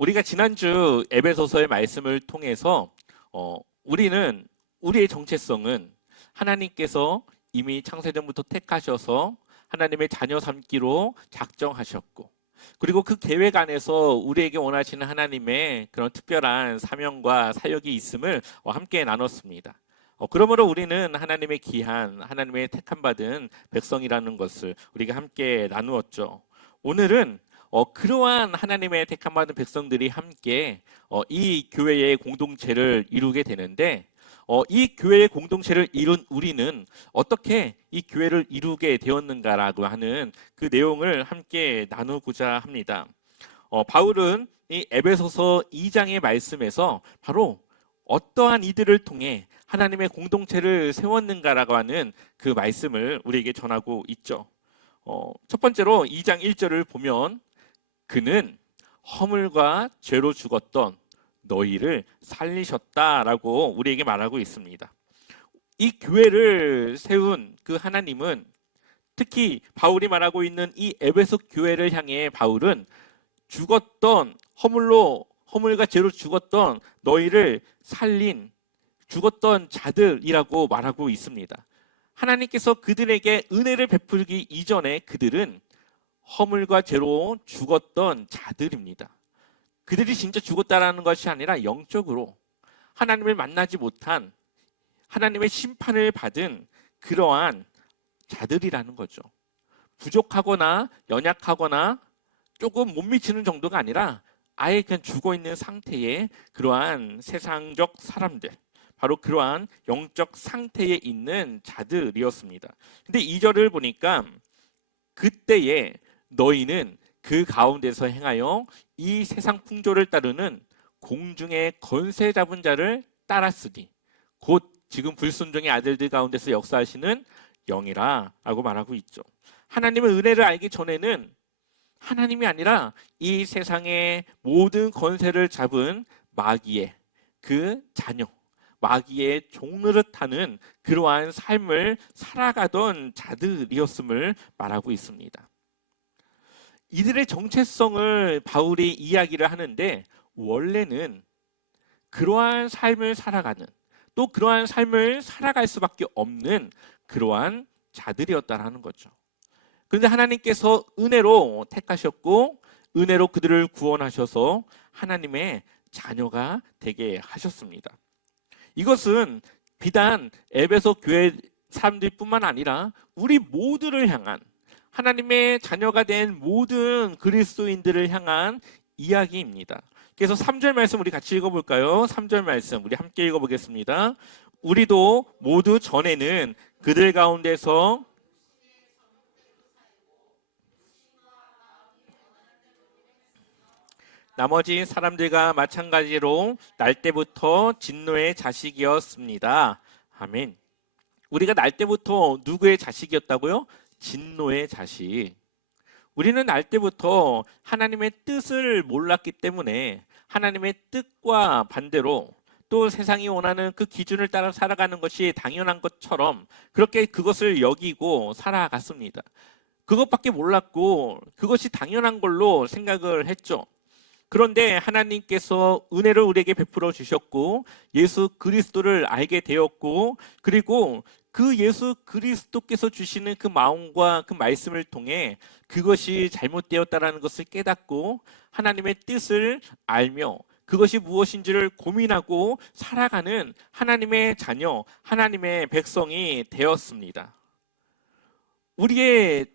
우리가 지난주 에베소서의 말씀을 통해서 우리는 우리의 정체성은 하나님께서 이미 창세전부터 택하셔서 하나님의 자녀 삼기로 작정하셨고, 그리고 그 계획 안에서 우리에게 원하시는 하나님의 그런 특별한 사명과 사역이 있음을 함께 나눴습니다. 그러므로 우리는 하나님의 귀한, 하나님의 택함 받은 백성이라는 것을 우리가 함께 나누었죠. 오늘은 그러한 하나님의 택함 받은 백성들이 함께 이 교회의 공동체를 이루게 되는데, 이 교회의 공동체를 이룬 우리는 어떻게 이 교회를 이루게 되었는가라고 하는 그 내용을 함께 나누고자 합니다. 바울은 이 에베소서 2장의 말씀에서 바로 어떠한 이들을 통해 하나님의 공동체를 세웠는가라고 하는 그 말씀을 우리에게 전하고 있죠. 첫 번째로 2장 1절을 보면 그는 허물과 죄로 죽었던 너희를 살리셨다라고 우리에게 말하고 있습니다. 이 교회를 세운 그 하나님은, 특히 바울이 말하고 있는 이 에베소 교회를 향해 바울은 죽었던 허물과 죄로 죽었던 너희를 살린 죽었던 자들이라고 말하고 있습니다. 하나님께서 그들에게 은혜를 베풀기 이전에 그들은 허물과 죄로 죽었던 자들입니다. 그들이 진짜 죽었다라는 것이 아니라 영적으로 하나님을 만나지 못한, 하나님의 심판을 받은 그러한 자들이라는 거죠. 부족하거나 연약하거나 조금 못 미치는 정도가 아니라 아예 그냥 죽어있는 상태의 그러한 세상적 사람들, 바로 그러한 영적 상태에 있는 자들이었습니다. 근데 2절을 보니까 그때에 너희는 그 가운데서 행하여 이 세상 풍조를 따르는 공중의 권세 잡은 자를 따랐으니 곧 지금 불순종의 아들들 가운데서 역사하시는 영이라 라고 말하고 있죠. 하나님의 은혜를 알기 전에는 하나님이 아니라 이 세상의 모든 권세를 잡은 마귀의 그 자녀, 마귀의 종노릇하는 그러한 삶을 살아가던 자들이었음을 말하고 있습니다. 이들의 정체성을 바울이 이야기를 하는데, 원래는 그러한 삶을 살아가는, 또 그러한 삶을 살아갈 수밖에 없는 그러한 자들이었다라는 거죠. 그런데 하나님께서 은혜로 택하셨고 은혜로 그들을 구원하셔서 하나님의 자녀가 되게 하셨습니다. 이것은 비단 에베소 교회 사람들뿐만 아니라 우리 모두를 향한, 하나님의 자녀가 된 모든 그리스도인들을 향한 이야기입니다. 그래서 3절 말씀 우리 같이 읽어볼까요? 3절 말씀 우리 함께 읽어보겠습니다. 우리도 모두 전에는 그들 가운데서 나머지 사람들과 마찬가지로 날 때부터 진노의 자식이었습니다. 아멘. 우리가 날 때부터 누구의 자식이었다고요? 진노의 자식. 우리는 날 때부터 하나님의 뜻을 몰랐기 때문에 하나님의 뜻과 반대로 또 세상이 원하는 그 기준을 따라 살아가는 것이 당연한 것처럼 그렇게 그것을 여기고 살아갔습니다. 그것밖에 몰랐고 그것이 당연한 걸로 생각을 했죠. 그런데 하나님께서 은혜를 우리에게 베풀어 주셨고 예수 그리스도를 알게 되었고, 그리고 그 예수 그리스도께서 주시는 그 마음과 그 말씀을 통해 그것이 잘못되었다라는 것을 깨닫고 하나님의 뜻을 알며 그것이 무엇인지를 고민하고 살아가는 하나님의 자녀, 하나님의 백성이 되었습니다. 우리의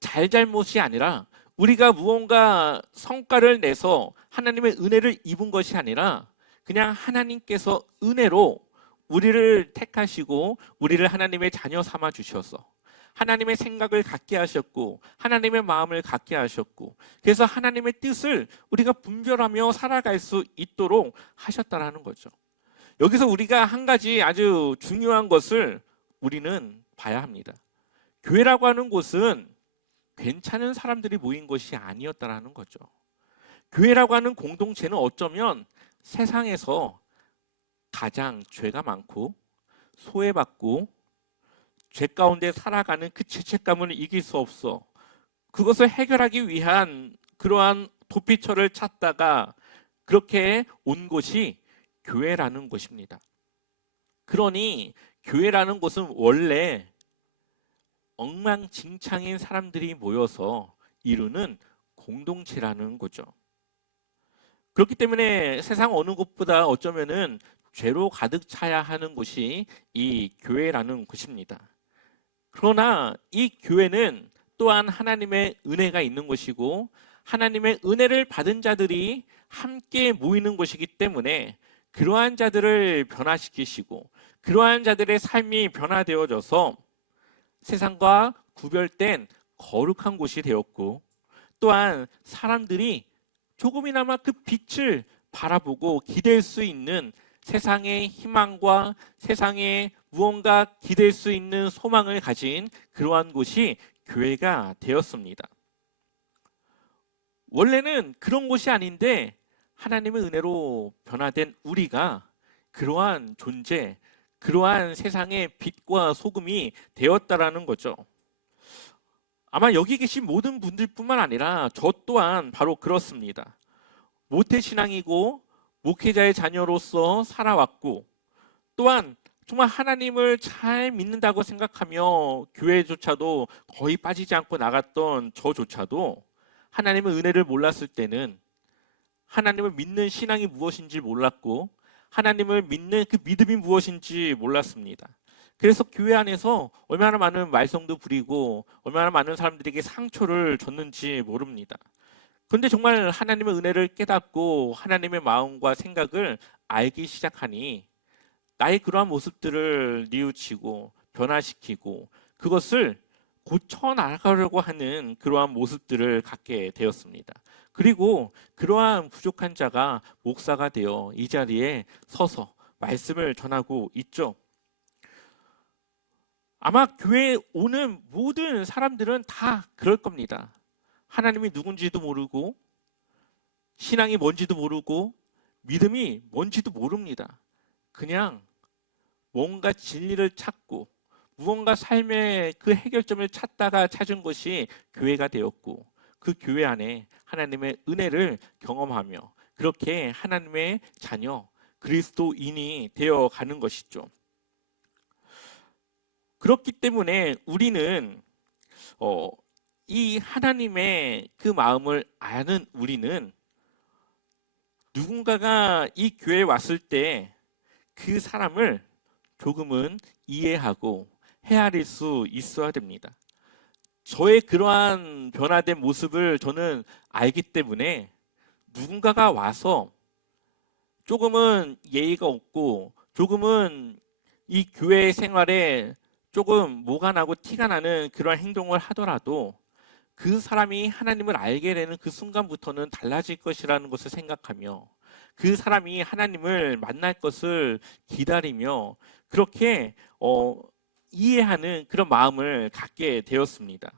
잘못이 아니라, 우리가 무언가 성과를 내서 하나님의 은혜를 입은 것이 아니라 그냥 하나님께서 은혜로 우리를 택하시고 우리를 하나님의 자녀 삼아 주셔서 하나님의 생각을 갖게 하셨고 하나님의 마음을 갖게 하셨고, 그래서 하나님의 뜻을 우리가 분별하며 살아갈 수 있도록 하셨다라는 거죠. 여기서 우리가 한 가지 아주 중요한 것을 우리는 봐야 합니다. 교회라고 하는 곳은 괜찮은 사람들이 모인 것이 아니었다라는 거죠. 교회라고 하는 공동체는 어쩌면 세상에서 가장 죄가 많고 소외받고 죄 가운데 살아가는 그 죄책감을 이길 수 없어 그것을 해결하기 위한 그러한 도피처를 찾다가 그렇게 온 곳이 교회라는 곳입니다. 그러니 교회라는 곳은 원래 엉망진창인 사람들이 모여서 이루는 공동체라는 거죠. 그렇기 때문에 세상 어느 곳보다 어쩌면은 죄로 가득 차야 하는 곳이 이 교회라는 곳입니다. 그러나 이 교회는 또한 하나님의 은혜가 있는 곳이고 하나님의 은혜를 받은 자들이 함께 모이는 곳이기 때문에 그러한 자들을 변화시키시고 그러한 자들의 삶이 변화되어져서 세상과 구별된 거룩한 곳이 되었고 또한 사람들이 조금이나마 그 빛을 바라보고 기댈 수 있는 세상의 희망과 세상에 무언가 기댈 수 있는 소망을 가진 그러한 곳이 교회가 되었습니다. 원래는 그런 곳이 아닌데 하나님의 은혜로 변화된 우리가 그러한 존재, 그러한 세상의 빛과 소금이 되었다라는 거죠. 아마 여기 계신 모든 분들뿐만 아니라 저 또한 바로 그렇습니다. 모태신앙이고 목회자의 자녀로서 살아왔고 또한 정말 하나님을 잘 믿는다고 생각하며 교회조차도 거의 빠지지 않고 나갔던 저조차도 하나님의 은혜를 몰랐을 때는 하나님을 믿는 신앙이 무엇인지 몰랐고 하나님을 믿는 그 믿음이 무엇인지 몰랐습니다. 그래서 교회 안에서 얼마나 많은 말썽도 부리고 얼마나 많은 사람들에게 상처를 줬는지 모릅니다. 그런데 정말 하나님의 은혜를 깨닫고 하나님의 마음과 생각을 알기 시작하니 나의 그러한 모습들을 뉘우치고 변화시키고 그것을 고쳐나가려고 하는 그러한 모습들을 갖게 되었습니다. 그리고 그러한 부족한 자가 목사가 되어 이 자리에 서서 말씀을 전하고 있죠. 아마 교회에 오는 모든 사람들은 다 그럴 겁니다. 하나님이 누군지도 모르고 신앙이 뭔지도 모르고 믿음이 뭔지도 모릅니다. 그냥 뭔가 진리를 찾고 무언가 삶의 그 해결점을 찾다가 찾은 것이 교회가 되었고 그 교회 안에 하나님의 은혜를 경험하며 그렇게 하나님의 자녀 그리스도인이 되어가는 것이죠. 그렇기 때문에 우리는 이 하나님의 그 마음을 아는 우리는 누군가가 이 교회에 왔을 때 그 사람을 조금은 이해하고 헤아릴 수 있어야 됩니다. 저의 그러한 변화된 모습을 저는 알기 때문에 누군가가 와서 조금은 예의가 없고 조금은 이 교회 생활에 조금 뭐가 나고 티가 나는 그런 행동을 하더라도 그 사람이 하나님을 알게 되는 그 순간부터는 달라질 것이라는 것을 생각하며 그 사람이 하나님을 만날 것을 기다리며 그렇게 이해하는 그런 마음을 갖게 되었습니다.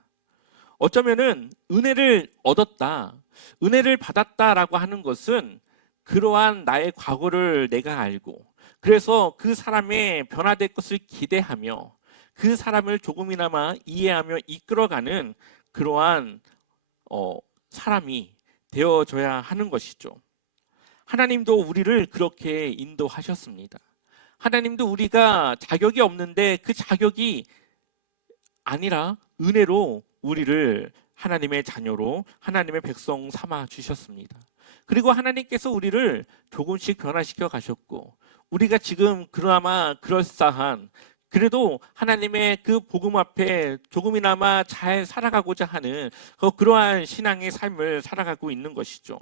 어쩌면은 은혜를 얻었다, 은혜를 받았다라고 하는 것은 그러한 나의 과거를 내가 알고 그래서 그 사람의 변화될 것을 기대하며 그 사람을 조금이나마 이해하며 이끌어가는 그러한 사람이 되어줘야 하는 것이죠. 하나님도 우리를 그렇게 인도하셨습니다. 하나님도 우리가 자격이 없는데 그 자격이 아니라 은혜로 우리를 하나님의 자녀로 하나님의 백성 삼아 주셨습니다. 그리고 하나님께서 우리를 조금씩 변화시켜 가셨고 우리가 지금 그나마 그럴싸한 그래도 하나님의 그 복음 앞에 조금이나마 잘 살아가고자 하는 그러한 신앙의 삶을 살아가고 있는 것이죠.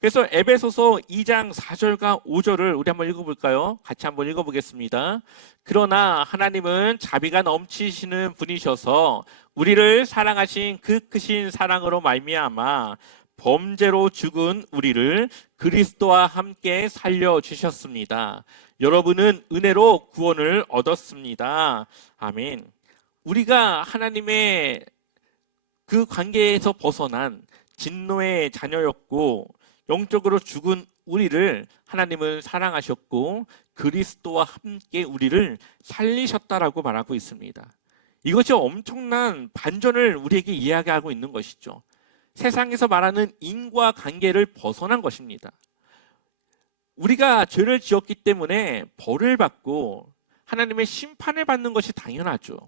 그래서 에베소서 2장 4절과 5절을 우리 한번 읽어볼까요? 같이 한번 읽어보겠습니다. 그러나 하나님은 자비가 넘치시는 분이셔서 우리를 사랑하신 그 크신 사랑으로 말미암아 범죄로 죽은 우리를 그리스도와 함께 살려주셨습니다. 여러분은 은혜로 구원을 얻었습니다. 아멘. 우리가 하나님의 그 관계에서 벗어난 진노의 자녀였고 영적으로 죽은 우리를 하나님은 사랑하셨고 그리스도와 함께 우리를 살리셨다라고 말하고 있습니다. 이것이 엄청난 반전을 우리에게 이야기하고 있는 것이죠. 세상에서 말하는 인과관계를 벗어난 것입니다. 우리가 죄를 지었기 때문에 벌을 받고 하나님의 심판을 받는 것이 당연하죠.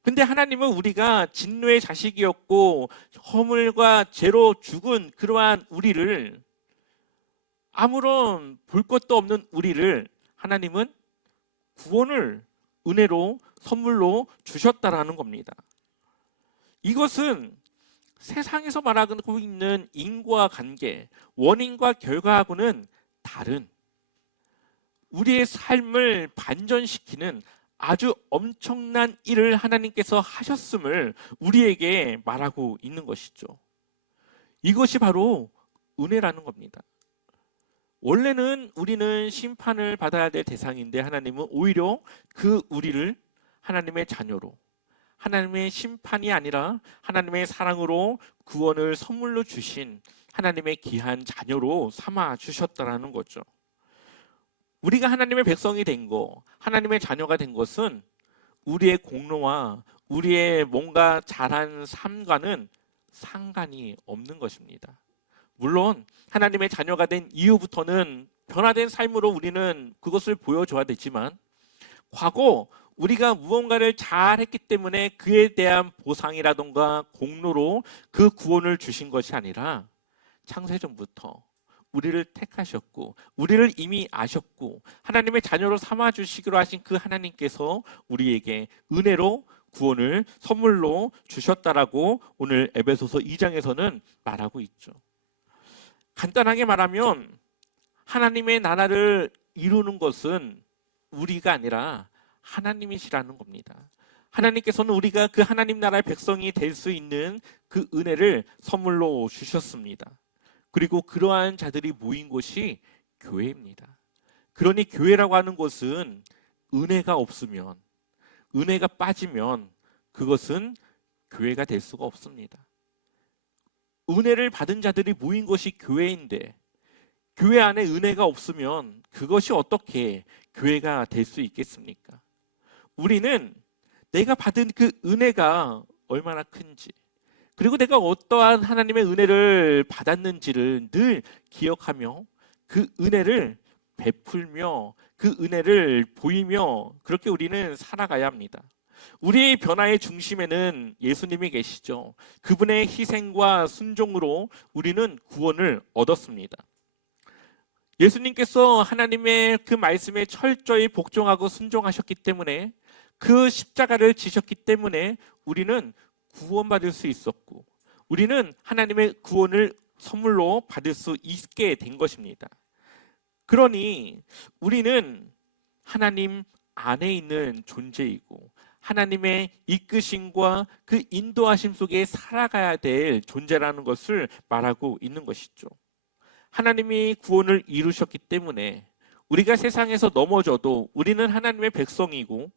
근데 하나님은 우리가 진노의 자식이었고 허물과 죄로 죽은 그러한 우리를, 아무런 볼 것도 없는 우리를 하나님은 구원을 은혜로 선물로 주셨다라는 겁니다. 이것은 세상에서 말하고 있는 인과 관계, 원인과 결과하고는 다른 우리의 삶을 반전시키는 아주 엄청난 일을 하나님께서 하셨음을 우리에게 말하고 있는 것이죠. 이것이 바로 은혜라는 겁니다. 원래는 우리는 심판을 받아야 될 대상인데 하나님은 오히려 그 우리를 하나님의 자녀로, 하나님의 심판이 아니라 하나님의 사랑으로 구원을 선물로 주신 하나님의 귀한 자녀로 삼아 주셨다라는 거죠. 우리가 하나님의 백성이 된 거, 하나님의 자녀가 된 것은 우리의 공로와 우리의 뭔가 잘한 삶과는 상관이 없는 것입니다. 물론 하나님의 자녀가 된 이후부터는 변화된 삶으로 우리는 그것을 보여줘야 되지만, 과거 우리가 무언가를 잘했기 때문에 그에 대한 보상이라던가 공로로 그 구원을 주신 것이 아니라 창세전부터 우리를 택하셨고 우리를 이미 아셨고 하나님의 자녀로 삼아주시기로 하신 그 하나님께서 우리에게 은혜로 구원을 선물로 주셨다라고 오늘 에베소서 2장에서는 말하고 있죠. 간단하게 말하면 하나님의 나라를 이루는 것은 우리가 아니라 하나님이시라는 겁니다. 하나님께서는 우리가 그 하나님 나라의 백성이 될 수 있는 그 은혜를 선물로 주셨습니다. 그리고 그러한 자들이 모인 곳이 교회입니다. 그러니 교회라고 하는 곳은 은혜가 없으면, 은혜가 빠지면 그것은 교회가 될 수가 없습니다. 은혜를 받은 자들이 모인 것이 교회인데 교회 안에 은혜가 없으면 그것이 어떻게 교회가 될 수 있겠습니까? 우리는 내가 받은 그 은혜가 얼마나 큰지, 그리고 내가 어떠한 하나님의 은혜를 받았는지를 늘 기억하며 그 은혜를 베풀며 그 은혜를 보이며 그렇게 우리는 살아가야 합니다. 우리의 변화의 중심에는 예수님이 계시죠. 그분의 희생과 순종으로 우리는 구원을 얻었습니다. 예수님께서 하나님의 그 말씀에 철저히 복종하고 순종하셨기 때문에, 그 십자가를 지셨기 때문에 우리는 구원받을 수 있었고 우리는 하나님의 구원을 선물로 받을 수 있게 된 것입니다. 그러니 우리는 하나님 안에 있는 존재이고 하나님의 이끄심과 그 인도하심 속에 살아가야 될 존재라는 것을 말하고 있는 것이죠. 하나님이 구원을 이루셨기 때문에 우리가 세상에서 넘어져도 우리는 하나님의 백성이고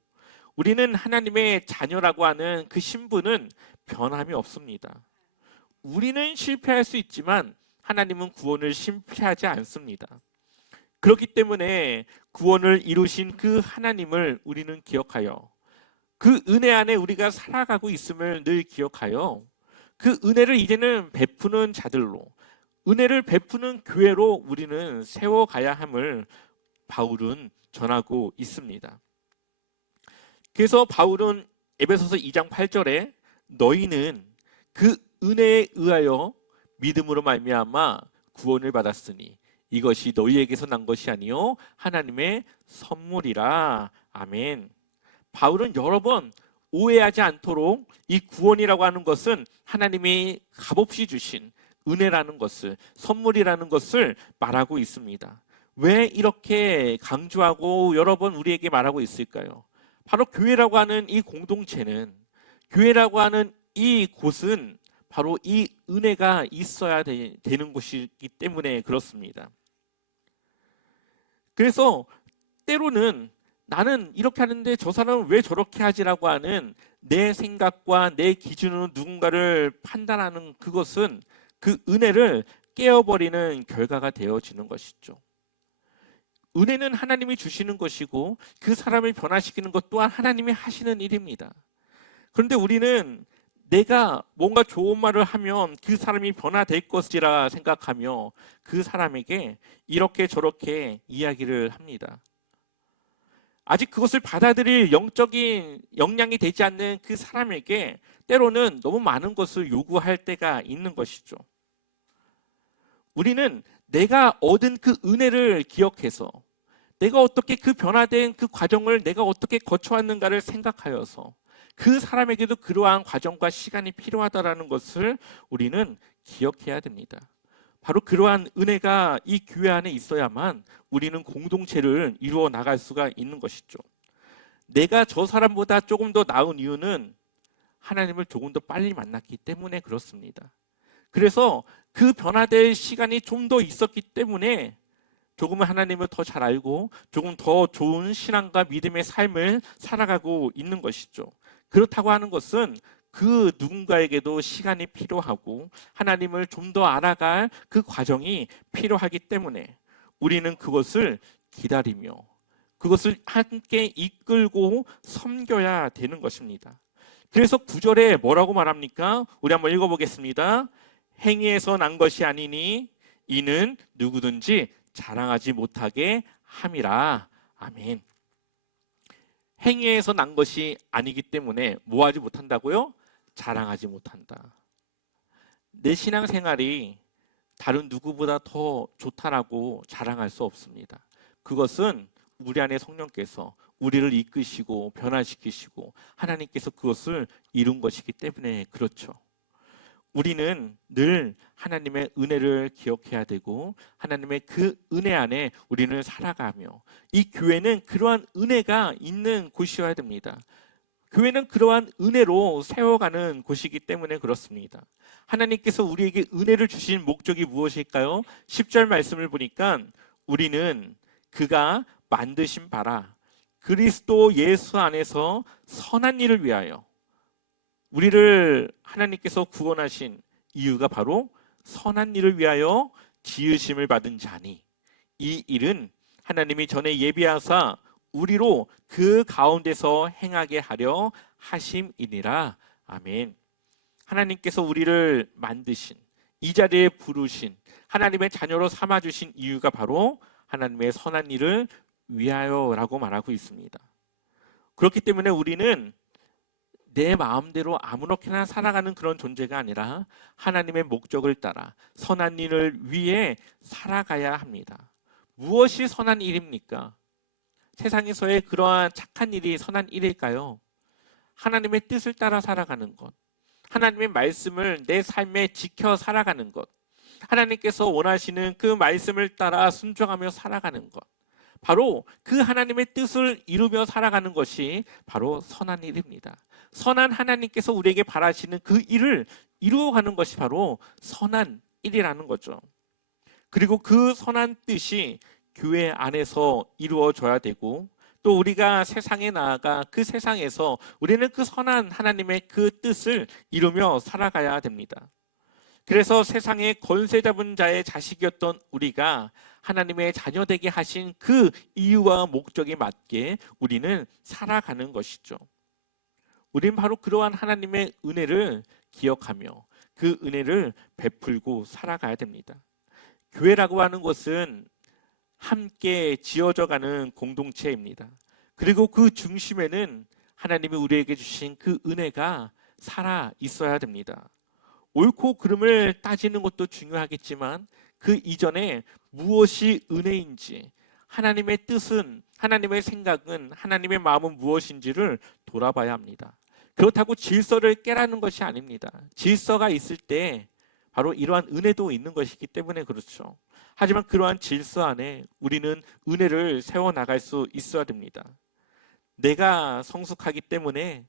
우리는 하나님의 자녀라고 하는 그 신분은 변함이 없습니다. 우리는 실패할 수 있지만 하나님은 구원을 실패하지 않습니다. 그렇기 때문에 구원을 이루신 그 하나님을 우리는 기억하여 그 은혜 안에 우리가 살아가고 있음을 늘 기억하여 그 은혜를 이제는 베푸는 자들로, 은혜를 베푸는 교회로 우리는 세워가야 함을 바울은 전하고 있습니다. 그래서 바울은 에베소서 2장 8절에 너희는 그 은혜에 의하여 믿음으로 말미암아 구원을 받았으니 이것이 너희에게서 난 것이 아니요 하나님의 선물이라. 아멘. 바울은 여러 번 오해하지 않도록 이 구원이라고 하는 것은 하나님이 값없이 주신 은혜라는 것을, 선물이라는 것을 말하고 있습니다. 왜 이렇게 강조하고 여러 번 우리에게 말하고 있을까요? 바로 교회라고 하는 이 공동체는, 교회라고 하는 이 곳은 바로 이 은혜가 있어야 되는 곳이기 때문에 그렇습니다. 그래서 때로는 나는 이렇게 하는데 저 사람은 왜 저렇게 하지라고 하는 내 생각과 내 기준으로 누군가를 판단하는 그것은 그 은혜를 깨어버리는 결과가 되어지는 것이죠. 은혜는 하나님이 주시는 것이고 그 사람을 변화시키는 것 또한 하나님이 하시는 일입니다. 그런데 우리는 내가 뭔가 좋은 말을 하면 그 사람이 변화될 것이라 생각하며 그 사람에게 이렇게 저렇게 이야기를 합니다. 아직 그것을 받아들일 영적인 역량이 되지 않는 그 사람에게 때로는 너무 많은 것을 요구할 때가 있는 것이죠. 우리는 내가 얻은 그 은혜를 기억해서 내가 어떻게 그 변화된 그 과정을 내가 어떻게 거쳐왔는가를 생각하여서 그 사람에게도 그러한 과정과 시간이 필요하다라는 것을 우리는 기억해야 됩니다. 바로 그러한 은혜가 이 교회 안에 있어야만 우리는 공동체를 이루어 나갈 수가 있는 것이죠. 내가 저 사람보다 조금 더 나은 이유는 하나님을 조금 더 빨리 만났기 때문에 그렇습니다. 그래서 그 변화될 시간이 좀 더 있었기 때문에 조금은 하나님을 더 잘 알고 조금 더 좋은 신앙과 믿음의 삶을 살아가고 있는 것이죠. 그렇다고 하는 것은 그 누군가에게도 시간이 필요하고 하나님을 좀 더 알아갈 그 과정이 필요하기 때문에 우리는 그것을 기다리며 그것을 함께 이끌고 섬겨야 되는 것입니다. 그래서 9절에 뭐라고 말합니까? 우리 한번 읽어보겠습니다. 행위에서 난 것이 아니니 이는 누구든지 자랑하지 못하게 함이라. 아멘. 행위에서 난 것이 아니기 때문에 뭐 하지 못한다고요? 자랑하지 못한다. 내 신앙생활이 다른 누구보다 더 좋다라고 자랑할 수 없습니다. 그것은 우리 안에 성령께서 우리를 이끄시고 변화시키시고 하나님께서 그것을 이룬 것이기 때문에 그렇죠. 우리는 늘 하나님의 은혜를 기억해야 되고 하나님의 그 은혜 안에 우리는 살아가며 이 교회는 그러한 은혜가 있는 곳이어야 됩니다. 교회는 그러한 은혜로 세워가는 곳이기 때문에 그렇습니다. 하나님께서 우리에게 은혜를 주신 목적이 무엇일까요? 10절 말씀을 보니까 우리는 그가 만드신 바라 그리스도 예수 안에서 선한 일을 위하여 우리를 하나님께서 구원하신 이유가 바로 선한 일을 위하여 지으심을 받은 자니 이 일은 하나님이 전에 예비하사 우리로 그 가운데서 행하게 하려 하심이니라. 아멘. 하나님께서 우리를 만드신 이 자리에 부르신 하나님의 자녀로 삼아주신 이유가 바로 하나님의 선한 일을 위하여라고 말하고 있습니다. 그렇기 때문에 우리는 내 마음대로 아무렇게나 살아가는 그런 존재가 아니라 하나님의 목적을 따라 선한 일을 위해 살아가야 합니다. 무엇이 선한 일입니까? 세상에서의 그러한 착한 일이 선한 일일까요? 하나님의 뜻을 따라 살아가는 것, 하나님의 말씀을 내 삶에 지켜 살아가는 것, 하나님께서 원하시는 그 말씀을 따라 순종하며 살아가는 것, 바로 그 하나님의 뜻을 이루며 살아가는 것이 바로 선한 일입니다. 선한 하나님께서 우리에게 바라시는 그 일을 이루어가는 것이 바로 선한 일이라는 거죠. 그리고 그 선한 뜻이 교회 안에서 이루어져야 되고 또 우리가 세상에 나아가 그 세상에서 우리는 그 선한 하나님의 그 뜻을 이루며 살아가야 됩니다. 그래서 세상의 권세 잡은 자의 자식이었던 우리가 하나님의 자녀 되게 하신 그 이유와 목적에 맞게 우리는 살아가는 것이죠. 우린 바로 그러한 하나님의 은혜를 기억하며 그 은혜를 베풀고 살아가야 됩니다. 교회라고 하는 것은 함께 지어져가는 공동체입니다. 그리고 그 중심에는 하나님이 우리에게 주신 그 은혜가 살아 있어야 됩니다. 옳고 그름을 따지는 것도 중요하겠지만 그 이전에 무엇이 은혜인지 하나님의 뜻은 하나님의 생각은 하나님의 마음은 무엇인지를 돌아봐야 합니다. 그렇다고 질서를 깨라는 것이 아닙니다. 질서가 있을 때 바로 이러한 은혜도 있는 것이기 때문에 그렇죠. 하지만 그러한 질서 안에 우리는 은혜를 세워나갈 수 있어야 됩니다. 내가 성숙하기 때문에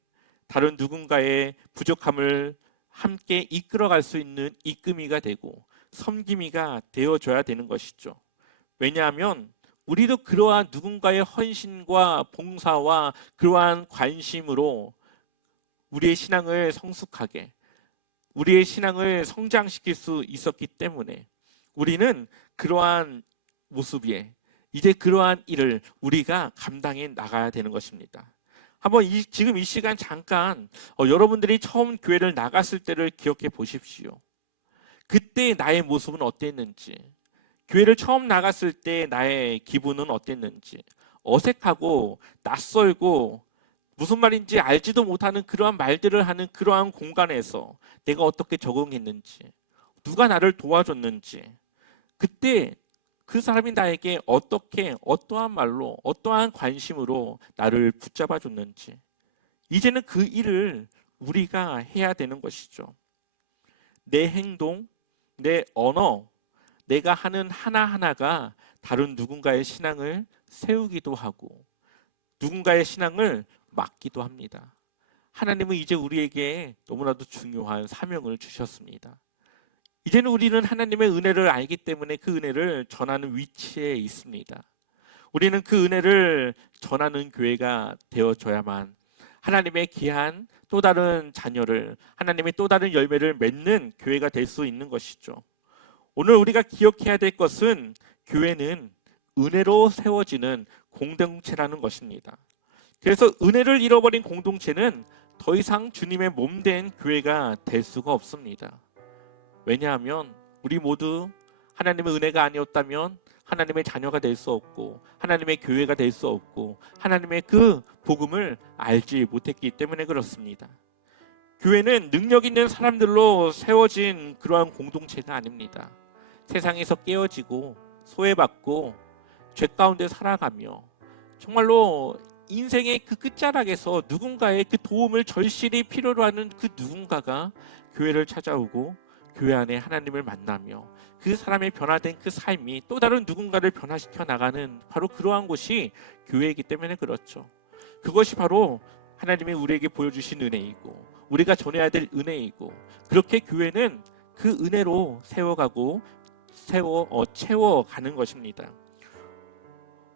다른 누군가의 부족함을 함께 이끌어갈 수 있는 이끌미가 되고 섬김이가 되어줘야 되는 것이죠. 왜냐하면 우리도 그러한 누군가의 헌신과 봉사와 그러한 관심으로 우리의 신앙을 성숙하게 우리의 신앙을 성장시킬 수 있었기 때문에 우리는 그러한 모습에 이제 그러한 일을 우리가 감당해 나가야 되는 것입니다. 한번 지금 이 시간 잠깐 여러분들이 처음 교회를 나갔을 때를 기억해 보십시오. 그때 나의 모습은 어땠는지, 교회를 처음 나갔을 때 나의 기분은 어땠는지, 어색하고 낯설고 무슨 말인지 알지도 못하는 그러한 말들을 하는 그러한 공간에서 내가 어떻게 적응했는지, 누가 나를 도와줬는지, 그때 그 사람이 나에게 어떻게 어떠한 말로 어떠한 관심으로 나를 붙잡아 줬는지, 이제는 그 일을 우리가 해야 되는 것이죠. 내 행동, 내 언어, 내가 하는 하나하나가 다른 누군가의 신앙을 세우기도 하고 누군가의 신앙을 막기도 합니다. 하나님은 이제 우리에게 너무나도 중요한 사명을 주셨습니다. 이제는 우리는 하나님의 은혜를 알기 때문에 그 은혜를 전하는 위치에 있습니다. 우리는 그 은혜를 전하는 교회가 되어줘야만 하나님의 귀한 또 다른 자녀를, 하나님의 또 다른 열매를 맺는 교회가 될 수 있는 것이죠. 오늘 우리가 기억해야 될 것은 교회는 은혜로 세워지는 공동체라는 것입니다. 그래서 은혜를 잃어버린 공동체는 더 이상 주님의 몸된 교회가 될 수가 없습니다. 왜냐하면 우리 모두 하나님의 은혜가 아니었다면 하나님의 자녀가 될 수 없고 하나님의 교회가 될 수 없고 하나님의 그 복음을 알지 못했기 때문에 그렇습니다. 교회는 능력 있는 사람들로 세워진 그러한 공동체가 아닙니다. 세상에서 깨어지고 소외받고 죄 가운데 살아가며 정말로 인생의 그 끝자락에서 누군가의 그 도움을 절실히 필요로 하는 그 누군가가 교회를 찾아오고 교회 안에 하나님을 만나며 그 사람의 변화된 그 삶이 또 다른 누군가를 변화시켜 나가는 바로 그러한 곳이 교회이기 때문에 그렇죠. 그것이 바로 하나님이 우리에게 보여주신 은혜이고 우리가 전해야 될 은혜이고, 그렇게 교회는 그 은혜로 채워가는 것입니다.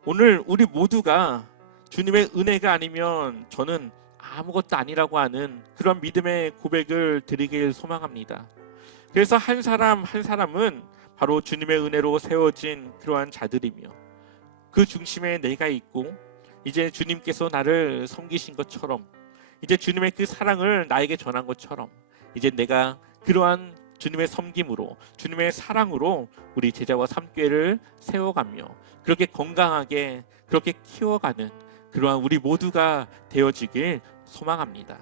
오늘 우리 모두가 주님의 은혜가 아니면 저는 아무것도 아니라고 하는 그런 믿음의 고백을 드리길 소망합니다. 그래서 한 사람 한 사람은 바로 주님의 은혜로 세워진 그러한 자들이며 그 중심에 내가 있고 이제 주님께서 나를 섬기신 것처럼, 이제 주님의 그 사랑을 나에게 전한 것처럼 이제 내가 그러한 주님의 섬김으로 주님의 사랑으로 우리 제자와 삼교회를 세워가며 그렇게 건강하게 그렇게 키워가는 그러한 우리 모두가 되어지길 소망합니다.